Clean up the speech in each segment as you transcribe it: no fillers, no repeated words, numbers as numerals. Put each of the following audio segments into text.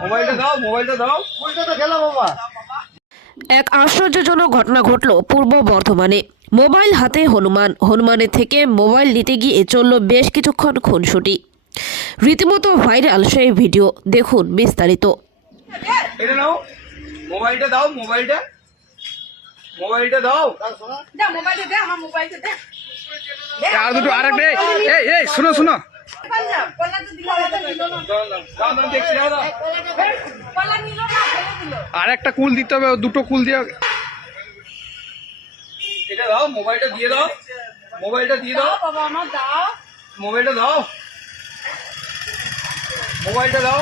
মোবাইলটা দাও, মোবাইলটা দাও। এক আশ্চর্যজনক ঘটনা ঘটল পূর্ব বর্ধমানে। মোবাইল হাতে হনুমানের থেকে মোবাইল নিতে গিয়ে চলল বেশ কিছুক্ষণ খুনসুটি। রীতিমতো ভাইরাল সেই ভিডিও, দেখুন বিস্তারিত। এটা নাও, মোবাইলটা দাও, মোবাইলটা মোবাইলটা দাও। দে মোবাইলটা দে, আমার মোবাইলটা দে। আর দুটো আরেকটা এই এই শোনো শোনো পাঞ্জাব কলা তো দিল না, দিল না। দাও দাও, দেখছি দাও দাও। কলা নিল না, ফেলে দিল। আর একটা কুল দিতে হবে, দুটো কুল দিয়ে। এটা দাও, মোবাইলটা দিয়ে দাও, মোবাইলটা দিয়ে দাও, দাও বাবা আমার দাও। মোবাইলটা দাও, মোবাইলটা দাও,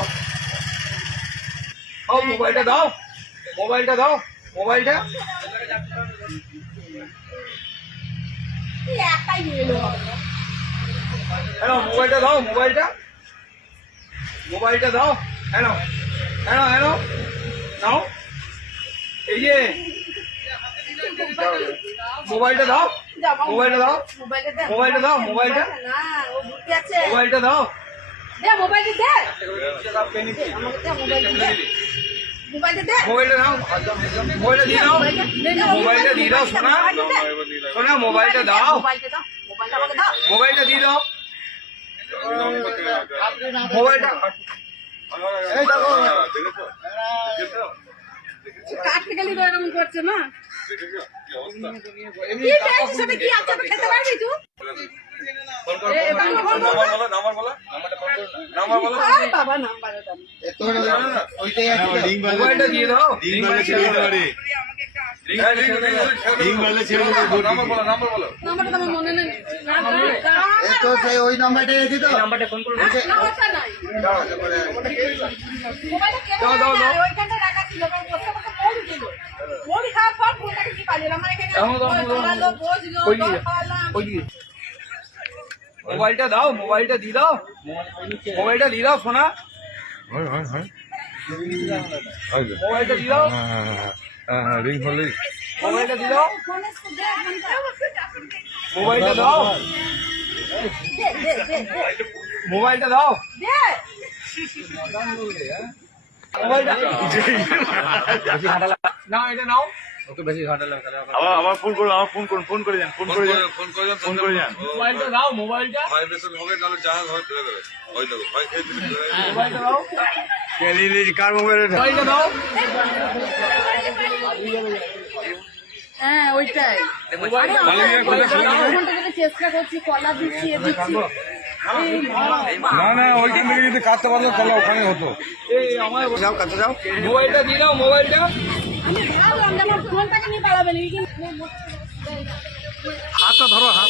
দাও মোবাইলটা দাও, মোবাইলটা দাও, মোবাইলটা। এই একটাই নিয়ে এলো। হ্যালো, মোবাইলটা দাও, মোবাইলটা মোবাইলটা দাও। হ্যালো হ্যালো হ্যালো, নাও। এই যে মোবাইলটা দাও, মোবাইলটা দাও, মোবাইলটা দে। মোবাইলটা দাও, মোবাইলটা না, ও ভূতি আছে। মোবাইলটা দাও। দে মোবাইলটা দে। আমাকে দে মোবাইলটা দে। মোবাইলটা দে। মোবাইলটা দাও, মোবাইলটা দিয়ে দাও, মোবাইলটা দিয়ে দাও। সোনা সোনা, মোবাইলটা দাও, মোবাইলটা দাও। মোবাইলটা আমাকে দাও। মোবাইলটা দিয়ে দাও, মোবাইলটা। কাটতে গেলি তো এরকম করছে না। কি পেয়েছিস সেটা কি আছে, তো খেতে পারবি তুই? আরে বাবা নাম্বার দাও। মোবাইলটা দিয়ে দাও। নাম্বারটা তো আমার মনে নেই। নাম্বারটা নাই। মোবাইলটা কেন দাও, দাও, দাও। ওইখানটা রাখা ছিল, কারণ বসে বসে পড়ে দিল। পড়ে খাওয়ার পর ফোনটাকে কি পালিয়ে আমার এখানে দাও, দাও, দাও, দাও। ধরালো, বসলো, ওই দিকে, খাওয়ালাম। ওই দিকে। মোবাইলটা দাও, মোবাইলটা দিয়ে দাও, মোবাইলটা দিয়ে দাও। সোনা মোবাইলটা দিয়ে দাও, রিং হলে মোবাইলটা দিয়ে দাও, ফোনে দে ঘন্টা। মোবাইলটা দাও, দে, দে, দে, দে। মোবাইলটা দাও, দে। মোবাইলটা নাও, এটা নাও। আবার ফোন করুন, আমার ফোন করে যান, ফোন করে যান। মোবাইলটা দাও, মোবাইলটা মোবাইলটা দাও, কার মোবাইল এটা? মোবাইলটা দাও। হ্যাঁ ওইটাই। মোবাইলটা দাও। ঘন্টা ধরে চেষ্টা করছি, কলা দিচ্ছি, এ দিচ্ছি। না না, ওইখান থেকে যদি কাটতে পারলো তাহলে ওখানে হতো। এই আমার যাও, কাছে যাও। মোবাইলটা দিয়ে দাও, মোবাইলটা। আমার ফোনটাকে নিয়ে পালাবেন। হাতটা ধরো, হাত